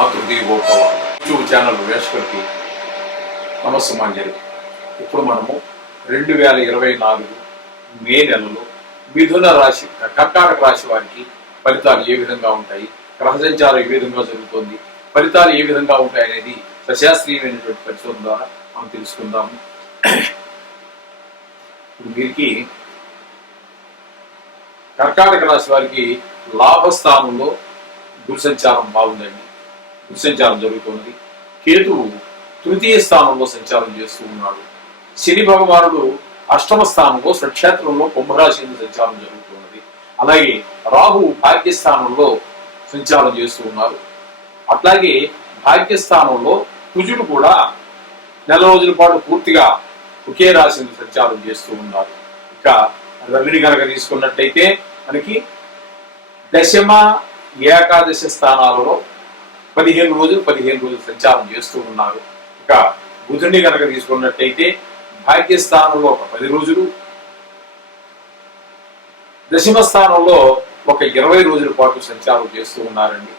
Matrudevobhava YouTube channel వీక్షకులకి నమస్సుమాంజలి. ఇప్పుడు మనము 2024 మే నెలలో మిథున రాశి కర్కాటక రాశి వారికి ఫలితాలు ఏ విధంగా ఉంటాయి, గ్రహ సంచారం ఏ విధంగా జరుగుతుంది, ఫలితాలు ఏ విధంగా ఉంటాయి అనేది సశాస్త్రీయమైనటువంటి పరిశోధన ద్వారా మనం తెలుసుకుందాము. ఇప్పుడు వీరికి కర్కాటక రాశి వారికి లాభస్థానంలో గురు సంచారం బాగుందండి. గురు సంచారం జరుగుతున్నది. కేతువు తృతీయ స్థానంలో సంచారం చేస్తూ ఉన్నాడు. శని భగవానుడు అష్టమ స్థానంలో స్వక్షేత్రంలో కుంభరాశి సంచారం జరుగుతున్నది. అలాగే రాహు భాగ్యస్థానంలో సంచారం చేస్తూ ఉన్నారు. అట్లాగే భాగ్యస్థానంలో కుజుడు కూడా నెల రోజుల పాటు పూర్తిగా ఒకే రాశిని సంచారం చేస్తూ ఉన్నారు. ఇక రవిని కనుక తీసుకున్నట్టయితే మనకి దశమ ఏకాదశి స్థానాలలో 15 రోజులు సంచారం చేస్తూ ఉన్నారు. ఇక బుధుడిని కనుక తీసుకున్నట్టయితే భాగ్యస్థానంలో ఒక 10 రోజులు, దశమ స్థానంలో ఒక 20 రోజుల పాటు సంచారం చేస్తూ ఉన్నారండి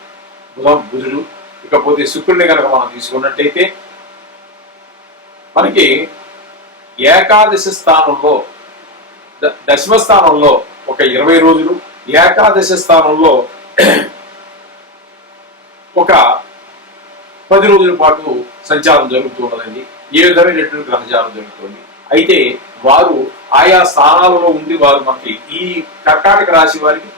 బుధుడు. ఇకపోతే శుక్రుడిని కనుక మనం తీసుకున్నట్టయితే మనకి ఏకాదశి స్థానంలో దశమ స్థానంలో ఒక 20 రోజులు, ఏకాదశి స్థానంలో ఒక 10 రోజుల పాటు సంచారం జరుగుతున్నదండి. ఏ విధమైనటువంటి గ్రహచారం జరుగుతుంది. అయితే వారు ఆయా స్థానాలలో ఉండి వారు మనకి ఈ కర్కాటక రాశి వారికి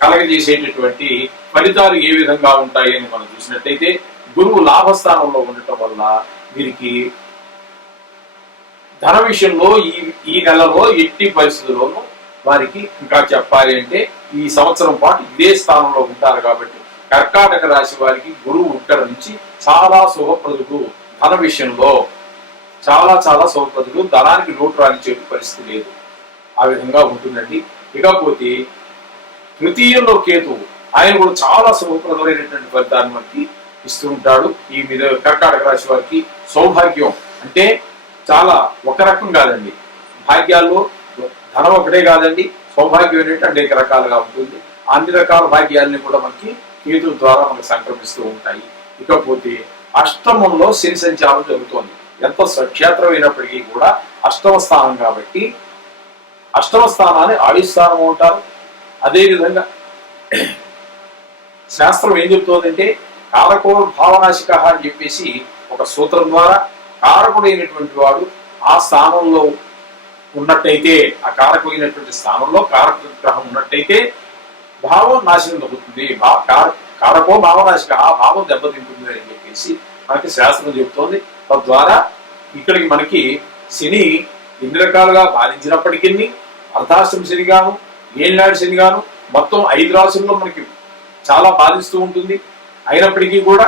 కలగజేసేటటువంటి ఫలితాలు ఏ విధంగా ఉంటాయి అని మనం చూసినట్టయితే గురువు లాభస్థానంలో ఉండటం వల్ల వీరికి ధన విషయంలో ఈ నెలలో ఎట్టి పరిస్థితుల్లోనూ వారికి ఇంకా చెప్పాలి అంటే ఈ సంవత్సరం పాటు ఇదే స్థానంలో ఉంటారు. కాబట్టి కర్కాటక రాశి వారికి గురువు ఇక్కడ నుంచి చాలా శుభప్రదుడు. ధన విషయంలో చాలా శుభప్రదుడు. ధనానికి లోటు రానిచ్చే పరిస్థితి లేదు. ఆ విధంగా ఉంటుందండి. ఇకపోతే తృతీయంలో కేతువు, ఆయన కూడా చాలా శుభప్రదమైనటువంటి ఫలితాన్ని మనకి ఇస్తూ ఉంటాడు. ఈ మీద కర్కాటక రాశి వారికి సౌభాగ్యం అంటే చాలా ఒక రకం కాదండి. భాగ్యాల్లో ధనం ఒకటే కాదండి, సౌభాగ్యం ఏంటంటే అనేక రకాలుగా ఉంటుంది. అన్ని రకాల భాగ్యాలని కూడా మనకి కేతువు ద్వారా మనకు సంక్రమిస్తూ ఉంటాయి. ఇకపోతే అష్టమంలో శని సంచారం జరుగుతోంది. ఎంత స్వక్షేత్రమైనప్పటికీ కూడా అష్టమ స్థానం కాబట్టి అష్టమ స్థానాన్ని ఆయుస్థానం ఉంటారు. అదేవిధంగా శాస్త్రం ఏం చెప్తోందంటే కారకో భావనాశిక అని చెప్పేసి ఒక సూత్రం ద్వారా కారకుడైనటువంటి వాడు ఆ స్థానంలో ఉన్నట్టయితే, ఆ కారకుడైనటువంటి స్థానంలో కారక గ్రహం ఉన్నట్టయితే భావం నాశనం తగ్గుతుంది. కారకో భావనాశిక, ఆ భావం దెబ్బతింటుంది అని చెప్పేసి మనకి శాస్త్రం చెబుతోంది. తద్వారా ఇక్కడికి మనకి శని ఎన్ని రకాలుగా బాధించినప్పటికీ అర్ధాష్టమ శనిగాను, ఏళ్ళనాడు శనిగాను మొత్తం 5 రాశుల్లో మనకి చాలా బాధిస్తూ ఉంటుంది. అయినప్పటికీ కూడా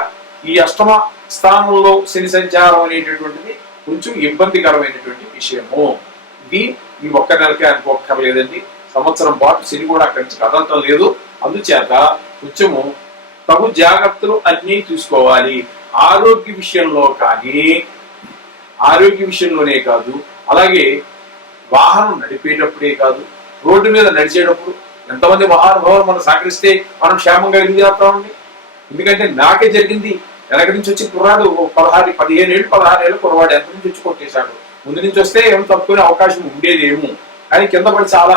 ఈ అష్టమ స్థానంలో శని సంచారం అనేటటువంటిది కొంచెం ఇబ్బందికరమైనటువంటి విషయము. ఇది ఈ ఒక్క నెలకే అనుకోక్కర్లేదండి. సంవత్సరం పాటు శని కూడా అక్కడి నుంచి కదలటం లేదు. అందుచేత కొంచెము తగు జాగ్రత్తలు అన్నీ తీసుకోవాలి. ఆరోగ్య విషయంలోనే కాదు, అలాగే వాహనం నడిపేటప్పుడే కాదు, రోడ్డు మీద నడిచేటప్పుడు ఎంతమంది మహానుభావులు మనం సహకరిస్తే మనం క్షేమంగా ఎదుగు చేస్తామండి. ఎందుకంటే నాకే జరిగింది. వెనక నుంచి వచ్చి కుర్రాడు 15 ఏళ్ళు కుర్రవాడు ఎంత నుంచి వచ్చి కొట్టేశాడు. ముందు నుంచి వస్తే ఏం తప్పుకునే అవకాశం ఉండేదేమో, కానీ కింద పడి చాలా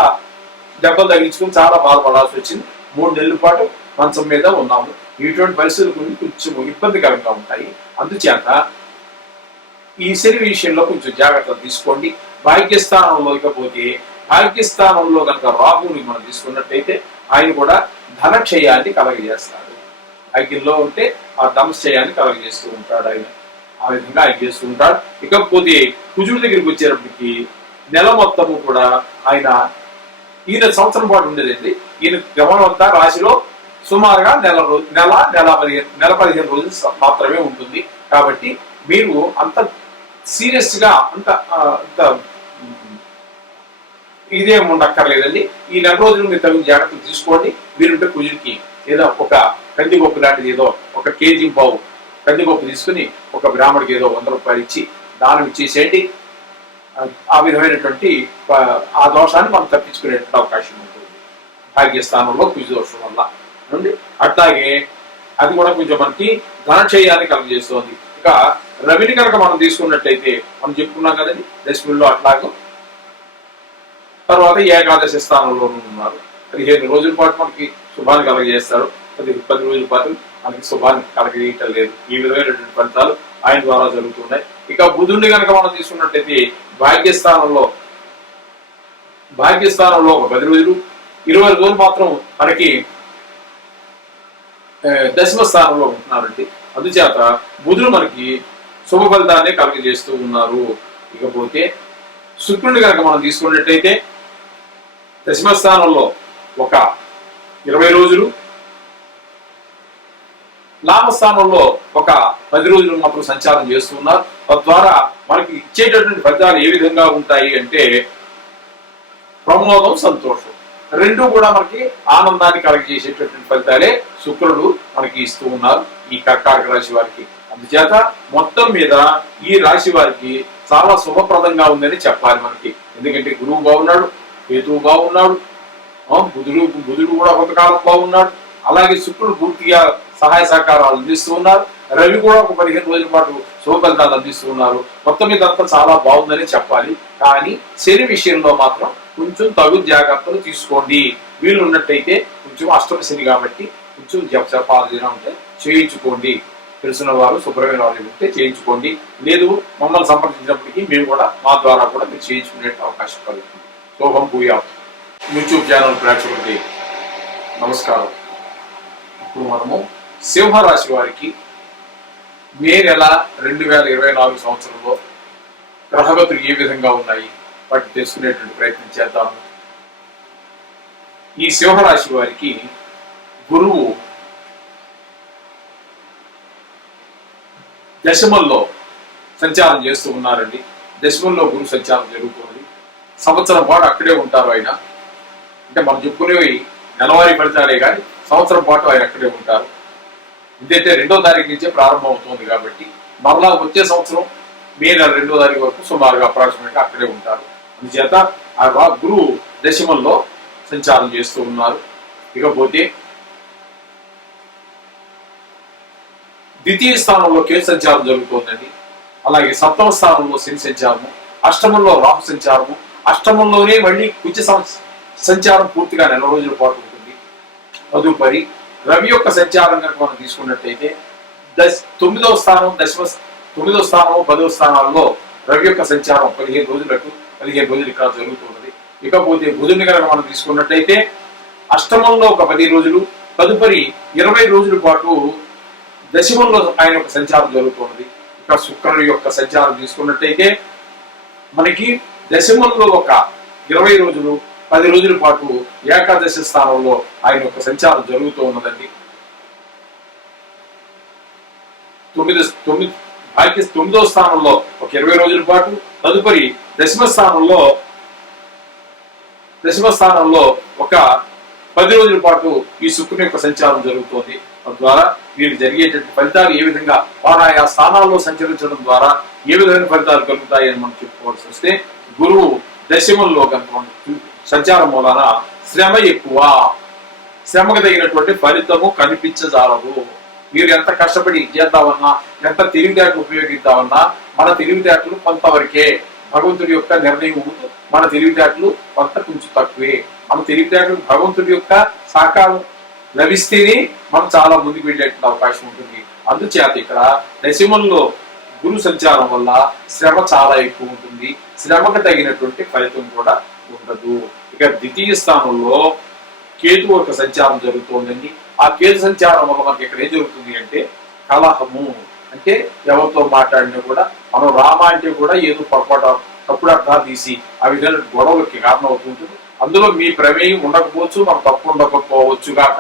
దెబ్బలు తగిలించుకుని చాలా బాధపడాల్సి వచ్చింది. 3 నెలల పాటు మంచం మీద ఉన్నాము. ఇటువంటి పరిస్థితులు కొంచెం ఇబ్బందికరంగా ఉంటాయి. అందుచేత ఈ శని విషయంలో కొంచెం జాగ్రత్తలు తీసుకోండి. భాగ్యస్థానంలో ఇకపోతే భాగ్యస్థానంలో కనుక రాహుని మనం తీసుకున్నట్టయితే ఆయన కూడా ధనక్షయాన్ని కలగజేస్తాడు. భాగ్యంలో ఉంటే ఆ ధనక్షయాన్ని కలగజేస్తూ ఉంటాడు. ఆయన ఆ విధంగా ఆయన చేస్తూ ఉంటాడు. ఇకపోతే కుజుడి దగ్గరికి వచ్చేటప్పటికి నెల మొత్తము కూడా ఈయన సంవత్సరం పాటు ఉండేదండి. ఈయన గమనం అంతా రాశిలో సుమారుగా నెల 15 రోజులు మాత్రమే ఉంటుంది. కాబట్టి మీరు అంత సీరియస్ గా అంత ఇదేం ఉండక్కర్లేదండి. ఈ నెల రోజులు మీరు తగిన జాగ్రత్తలు తీసుకోండి. వీరుంటే కుజుడికి ఏదో ఒక కందిపప్పు లాంటిది ఏదో 1 కేజీ పావు కందిపప్పు తీసుకుని ఒక బ్రాహ్మడికి ఏదో 100 రూపాయలు ఇచ్చి దానం ఇచ్చేసేయండి. ఆ విధమైనటువంటి ఆ దోషాన్ని మనం తప్పించుకునేటువంటి అవకాశం ఉంటుంది భాగ్యస్థానంలో కుజ దోషం వల్ల నుండి. అట్లాగే అది కూడా కొంచెం మనకి ధనక్షయాన్ని కలుగజేస్తుంది. ఇక రవిని కనుక మనం తీసుకున్నట్టయితే మనం చెప్పుకున్నాం కదండి, దశమిలో అట్లాగో తర్వాత ఏకాదశి స్థానంలో ఉన్నారు. 15 రోజుల పాటు మనకి శుభాన్ని కలగజేస్తాడు, 10 రోజుల పాటు మనకి శుభాన్ని కలగజేయటం లేదు. ఈ విధమైనటువంటి ఫలితాలు ఆయన ద్వారా జరుగుతున్నాయి. ఇక బుధుడిని కనుక మనం తీసుకున్నట్టయితే భాగ్యస్థానంలో ఒక 10 రోజులు, 20 రోజులు మాత్రం మనకి దశమ స్థానంలో ఉంటున్నారండి. అందుచేత బుధుడు మనకి శుభ ఫలితాన్ని కలుగజేస్తూ ఉన్నారు. ఇకపోతే శుక్రుడిని కనుక మనం తీసుకున్నట్టయితే దశమ స్థానంలో ఒక 20 రోజులు, లాభస్థానంలో ఒక 10 రోజులు మాత్రం సంచారం చేస్తూ ఉన్నారు. తద్వారా మనకి ఇచ్చేటటువంటి ఫలితాలు ఏ విధంగా ఉంటాయి అంటే ప్రమోదం, సంతోషం రెండు కూడా మనకి ఆనందాన్ని కలగజేసేటటువంటి ఫలితాలే శుక్రుడు మనకి ఇస్తూ ఉన్నారు ఈ కర్కాటక రాశి వారికి. అందుచేత మొత్తం మీద ఈ రాశి వారికి చాలా శుభప్రదంగా ఉందని చెప్పాలి మనకి. ఎందుకంటే గురువు బాగున్నాడు, కేతువు బాగున్నాడు, బుధుడు కూడా కొంతకాలం బాగున్నాడు, అలాగే శుక్రుడు పూర్తిగా సహాయ సహకారాలు అందిస్తూ ఉన్నారు, రవి కూడా ఒక 15 రోజుల పాటు శుభ ఫలితాలు అందిస్తూ ఉన్నారు. మొత్తం మీద అంతా చాలా బాగుందని చెప్పాలి. కానీ శని విషయంలో మాత్రం కొంచెం తగు జాగ్రత్తలు తీసుకోండి. వీళ్ళు ఉన్నట్టయితే కొంచెం అష్టమ శని కాబట్టి కొంచెం జపాలు ఉంటే చేయించుకోండి. తెలిసిన వారు శుభ్రమైన వారు ఉంటే చేయించుకోండి. లేదు మమ్మల్ని సంప్రదించినప్పటికీ మేము కూడా మా ద్వారా కూడా మీరు చేయించుకునే అవకాశం కలుగుతుంది. శోభం భూయాత్. యూట్యూబ్ ఛానల్ ప్రేక్షకులకి నమస్కారం. ఇప్పుడు మనము సింహరాశి వారికి మే నెల 2024 సంవత్సరంలో గ్రహగతులు ఏ విధంగా ఉన్నాయి వాటిని తెలుసుకునేటువంటి ప్రయత్నం చేద్దాము. ఈ సింహరాశి వారికి గురువు దశమంలో సంచారం చేస్తూ ఉన్నారండి. దశమంలో గురువు సంచారం జరుగుతున్నది. సంవత్సరం పాటు అక్కడే ఉంటారు ఆయన. అంటే మనం చెప్పుకునేవి నెలవారీ ఫలితాలే కానీ సంవత్సరం పాటు ఆయన అక్కడే ఉంటారు. ఇదైతే 2వ తారీఖు నుంచే ప్రారంభం అవుతుంది కాబట్టి మరలా వచ్చే సంవత్సరం మే నెల 2వ తారీఖు వరకు సుమారుగా అప్రాక్సిమేట్గా అక్కడే ఉంటారు. అందుచేత ఆ గురువు దశమంలో సంచారం చేస్తూ ఉన్నారు. ఇకపోతే ద్వితీయ స్థానంలో కేతు సంచారం జరుగుతోందండి. అలాగే 7వ స్థానంలో శని సంచారము, అష్టమంలో రాహు సంచారము, అష్టమంలోనే మళ్ళీ కుజ సంచారం పూర్తిగా 4 రోజుల పాటు ఉంటుంది. తదుపరి రవి యొక్క సంచారం కనుక మనం తీసుకున్నట్టయితే 9వ స్థానం, 9వ స్థానం, 10వ స్థానాల్లో రవి యొక్క సంచారం 15 రోజులు ఇక్కడ జరుగుతున్నది. ఇకపోతే బుధుని కనుక మనం తీసుకున్నట్టయితే అష్టమంలో ఒక 10 రోజులు, తదుపరి 20 రోజుల పాటు దశమంలో ఆయన యొక్క సంచారం జరుగుతున్నది. ఇక శుక్రుడి యొక్క సంచారం తీసుకున్నట్టయితే మనకి దశమంలో ఒక 20 రోజులు, 10 రోజుల పాటు ఏకాదశి స్థానంలో ఆయన యొక్క సంచారం జరుగుతూ ఉన్నదండి. 9వ స్థానంలో ఒక 20 రోజుల పాటు, తదుపరి దశమ స్థానంలో ఒక 10 రోజుల పాటు ఈ శుక్రుని యొక్క సంచారం జరుగుతోంది. తద్వారా వీరికి జరిగేటువంటి ఫలితాలు ఏ విధంగా ఆయా స్థానాల్లో సంచరించడం ద్వారా ఏ విధమైన ఫలితాలు కలుగుతాయి అని మనం చెప్పుకోవాల్సి వస్తే గురువు దశమంలో కనుక సంచారం మూలన శ్రమ ఎక్కువ, శ్రమకు తగినటువంటి ఫలితము కనిపించజాలదు. మీరు ఎంత కష్టపడి చేద్దామన్నా, ఎంత తెలివితేటలు ఉపయోగిద్దామన్నా మన తెలివితేటలు కొంతవరకే. భగవంతుడి యొక్క నిర్ణయం ముందు మన తెలివితేటలు కొంచెం తక్కువే. మన తెలివితేటలు భగవంతుడి యొక్క సహకారం లభిస్తేనే మనం చాలా ముందుకు వెళ్ళేటువంటి అవకాశం ఉంటుంది. అందుచేత ఇక్కడ దశమంలో గురు సంచారం వల్ల శ్రమ చాలా ఎక్కువ ఉంటుంది. శ్రమకు తగినటువంటి ఫలితం కూడా ఉండదు. ఇక ద్వితీయ స్థానంలో కేతు యొక్క సంచారం జరుగుతోందండి. ఆ కేతు సంచారం వల్ల మనకి ఇక్కడ ఏం జరుగుతుంది అంటే కలహము. అంటే ఎవరితో మాట్లాడినా కూడా మనం రామ అంటే కూడా ఏదో పొరపాటు తప్పుడు అర్థాలు తీసి ఆ విధంగా గొడవలకి కారణం అవుతుంటుంది. అందులో మీ ప్రమేయం ఉండకపోవచ్చు, మనం తప్పు ఉండకపోవచ్చు కాక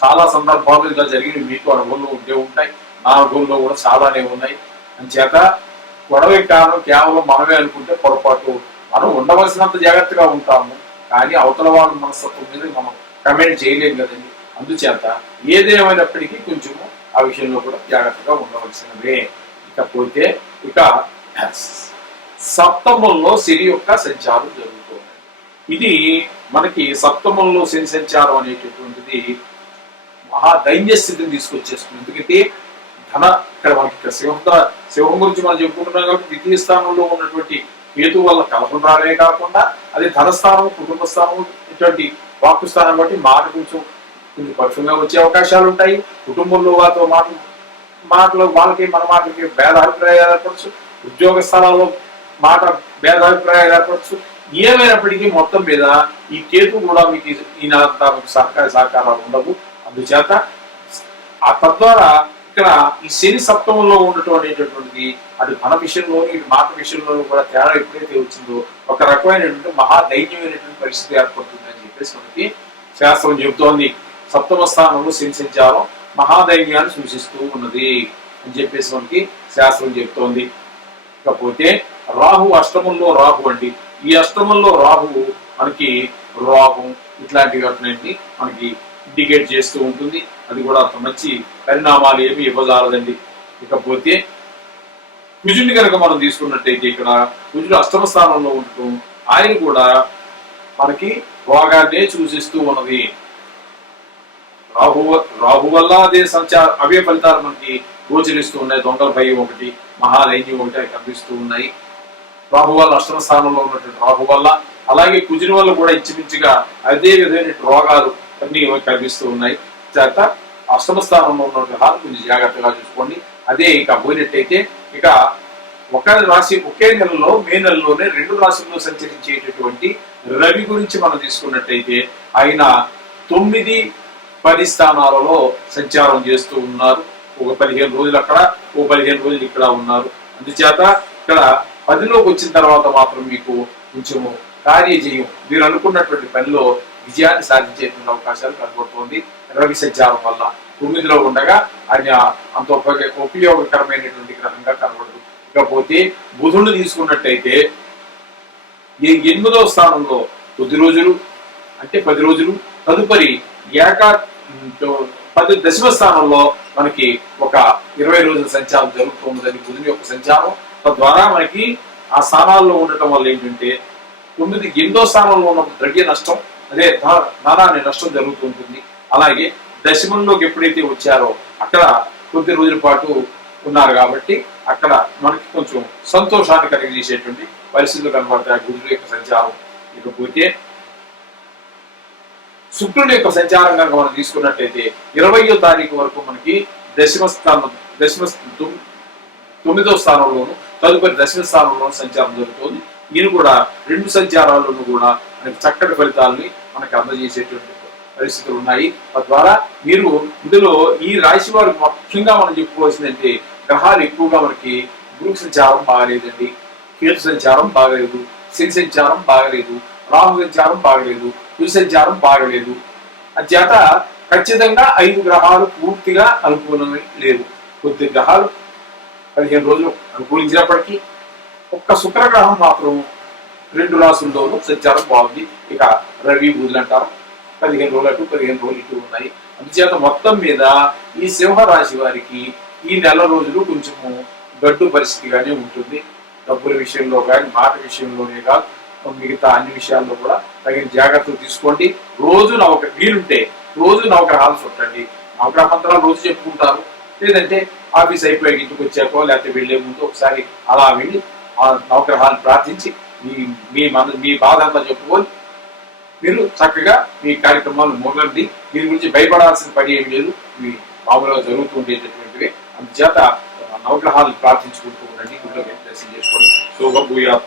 చాలా సందర్భాలు ఇలా జరిగిన మీకు అనుభవంలో ఉంటే ఉంటాయి. నా అనుభవంలో కూడా చాలానే ఉన్నాయి. అంచేత గొడవకి కారణం కేవలం మనమే అనుకుంటే పొరపాటు. మనం ఉండవలసినంత జాగ్రత్తగా ఉంటాము, కానీ అవతల వాళ్ళ మనస్తత్వం మీద మనం కమెంట్ చేయలేము కదండి. అందుచేత ఏదేమైనప్పటికీ కొంచెము ఆ విషయంలో కూడా జాగ్రత్తగా ఉండవలసినవే. ఇకపోతే ఇక సప్తమంలో శని యొక్క సంచారం జరుగుతుంది. ఇది మనకి సప్తమంలో శని సంచారం అనేటటువంటిది మహా దైన్య స్థితిని తీసుకొచ్చేస్తుంది. ఎందుకంటే ధన ఇక్కడ మనకి ఇక్కడ సింహం గురించి మనం చెప్పుకుంటున్నాం కాబట్టి ద్వితీయ స్థానంలో ఉన్నటువంటి కేతు వల్ల కలహం రావే కాకుండా అదే ధనస్థానం, కుటుంబ స్థానం, ఇటువంటి వాక్కు స్థానం బట్టి మాట కొంచెం పక్షంగా వచ్చే అవకాశాలు ఉంటాయి. కుటుంబంలో వారితో మాటలు వాళ్ళకి మన మాటలకి భేదాభిప్రాయాలు ఏర్పడచ్చు. ఉద్యోగ స్థలాల్లో మాట భేదాభిప్రాయాలు ఏర్పడచ్చు. ఏమైనప్పటికీ మొత్తం మీద ఈ కేతు కూడా మీకు ఈ సహకారాలు ఉండవు. అందుచేత తద్వారా ఇక్కడ ఈ శని సప్తమంలో ఉండటం అనేటటువంటిది అటు ధన విషయంలోనూ ఇటు మాట విషయంలోనూ కూడా తేడా ఎప్పుడైతే వచ్చిందో ఒక రకమైనటువంటి మహాదైన్యమైనటువంటి పరిస్థితి ఏర్పడుతుంది అని చెప్పేసి మనకి శాస్త్రం చెబుతోంది. సప్తమ స్థానంలో శని సంచారం మహాదైన్యాన్ని సూచిస్తూ ఉన్నది అని చెప్పేసి మనకి శాస్త్రం చెబుతోంది. ఇకపోతే రాహు అష్టమంలో రాహు అండి. ఈ అష్టమంలో రాహువు మనకి రోగం ఇట్లాంటివి మనకి ఇండికేట్ చేస్తూ ఉంటుంది. అది కూడా మంచి పరిణామాలు ఏమి ఇవ్వజాలదండి. ఇకపోతే కుజుని కనుక మనం తీసుకున్నట్టయితే ఇక్కడ కుజుడు అష్టమ స్థానంలో ఉండటం ఆయన కూడా మనకి రోగాన్నే సూచిస్తూ ఉన్నది. రాహు వల్ల అవే ఫలితాలు మనకి గోచరిస్తూ ఉన్నాయి. దొంగల భయం ఒకటి, మహాదైన్యం ఒకటి అవి కనిపిస్తూ ఉన్నాయి. రాహు వల్ల అష్టమ స్థానంలో ఉన్నటువంటి రాహు వల్ల, అలాగే కుజుని వల్ల కూడా ఇంచుమించుగా అదే విధమైన రోగాలు అన్ని కనిపిస్తూ ఉన్నాయి. చేత అష్టమ స్థానంలో ఉన్నటువంటి గ్రహాలు కొంచెం జాగ్రత్తగా చూసుకోండి. అదే ఇక పోయినట్టయితే ఇక ఒకే నెలలో మే నెలలోనే 2 రాశుల్లో సంచరించేటటువంటి రవి గురించి మనం తీసుకున్నట్టయితే ఆయన 9, 10 స్థానాలలో సంచారం చేస్తూ ఉన్నారు. ఒక 15 రోజులు అక్కడ, ఒక 15 రోజులు ఇక్కడ ఉన్నారు. అందుచేత ఇక్కడ 10లోకి వచ్చిన తర్వాత మాత్రం మీకు కొంచెము కార్యజయం, మీరు అనుకున్నటువంటి పనిలో విజయాన్ని సాధించేటువంటి అవకాశాలు కనబడుతోంది రవి సంచారం వల్ల. 9లో ఉండగా ఆయన అంత ఉపయోగకరమైనటువంటి గ్రహంగా కనబడదు. ఇకపోతే బుధుడు తీసుకున్నట్టయితే ఈ 8వ స్థానంలో కొద్ది రోజులు అంటే 10 రోజులు, తదుపరి దశమ స్థానంలో మనకి ఒక 20 రోజుల సంచారం జరుగుతుందని బుధుని యొక్క సంచారం. తద్వారా మనకి ఆ స్థానాల్లో ఉండటం వల్ల ఏంటంటే 8వ స్థానంలో ఉన్న ద్రవ్య నష్టం, అదే ధనాన్ని నష్టం జరుగుతూ ఉంటుంది. అలాగే దశమంలోకి ఎప్పుడైతే వచ్చారో అక్కడ కొద్ది రోజుల పాటు ఉన్నారు కాబట్టి అక్కడ మనకి కొంచెం సంతోషాన్ని కలిగజేసేటువంటి పరిస్థితులు కనబడతాయి బుధుడు యొక్క సంచారం. ఇకపోతే శుక్రుడి యొక్క సంచారం కనుక మనం తీసుకున్నట్టయితే 20వ తారీఖు వరకు మనకి 9వ స్థానంలోను, తదుపరి దశమ స్థానంలోను సంచారం జరుగుతుంది. ఈయన కూడా 2 సంచారాల్లోనూ కూడా మనకి చక్కటి ఫలితాలని మనకి అందజేసేటువంటి పరిస్థితులు ఉన్నాయి. తద్వారా మీరు ఇందులో ఈ రాశి వారు ముఖ్యంగా మనం చెప్పుకోవాల్సిందంటే గ్రహాలు ఎక్కువగా మనకి గురు సంచారం బాగలేదండి, కేతు సంచారం బాగలేదు, శని సంచారం బాగలేదు, రాహు సంచారం బాగలేదు, కుజ సంచారం బాగలేదు. అంచేత ఖచ్చితంగా 5 గ్రహాలు పూర్తిగా అనుకూలమై లేవు. కొద్ది గ్రహాలు 15 రోజులు అనుకూలించినప్పటికీ ఒక్క శుక్రగ్రహం మాత్రం 2 రాశుల్లోనూ సంచారం బాగుంది. ఇక రవి బుధులు అంటారు 15 రోజులు అటు 15 రోజులు ఇటు ఉన్నాయి. అందుచేత మొత్తం మీద ఈ సింహరాశి వారికి ఈ నెల రోజులు కొంచెము గడ్డు పరిస్థితిగానే ఉంటుంది. డబ్బుల విషయంలో కానీ, మాట విషయంలోనే కాదు, మిగతా అన్ని విషయాల్లో కూడా తగిన జాగ్రత్తలు తీసుకోండి. వీలుంటే రోజు నవగ్రహాలు చుట్టండి. నవగ్రహ మంత్రాలు రోజు చెప్పుకుంటారు, లేదంటే ఆఫీస్ అయిపోయి ఇంటికి వచ్చాకో లేకపోతే వెళ్లే ముందు ఒకసారి అలా వెళ్ళి ఆ నవగ్రహాలు ప్రార్థించి మీ బాధ అంతా చెప్పుకొని మీరు చక్కగా మీ కార్యక్రమాలు మొదలండి. దీని గురించి భయపడాల్సిన పని ఏమి లేదు, ఇవి మామూలుగా జరుగుతుండేటటువంటివి. అందుచేత నవగ్రహాలు ప్రార్థించుకుంటూ ఉండండి, గుడిలో దర్శనం చేసుకోండి. శోభ భూయాత్.